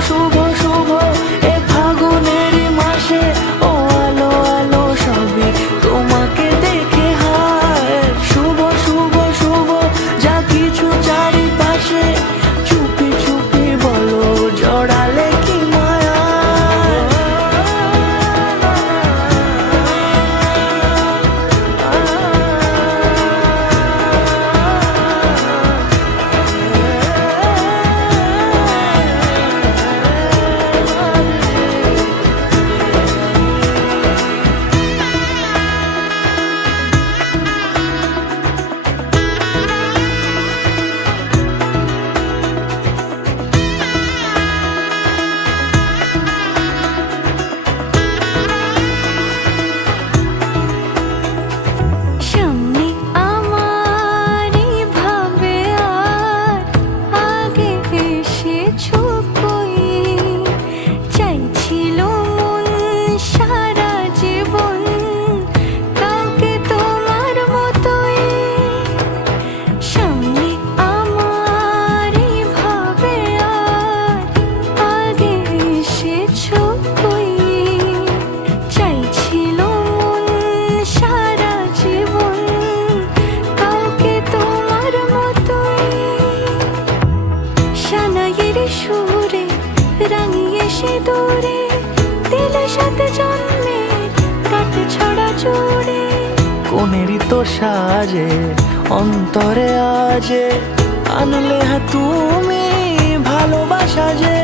শুভ শুভ শুভ এ ফাগুনেরই দিলে সাথে কোনেরই তো সাজে অন্তরে আজে আনলে হ্যাঁ তুমি ভালোবাসা যে।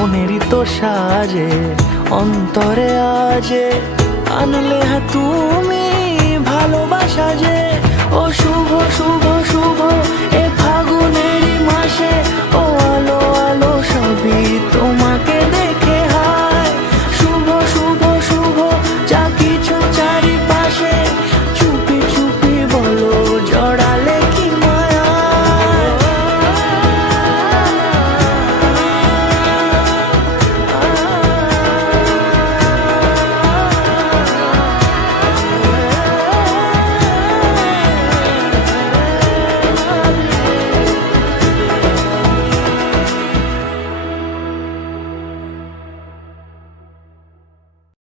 কোনেরই তো সাজে অন্তরে আজে। আনলে হ্যাঁ তুমি ভালোবাসা যে। ও শুভ শুভ শুভ, এ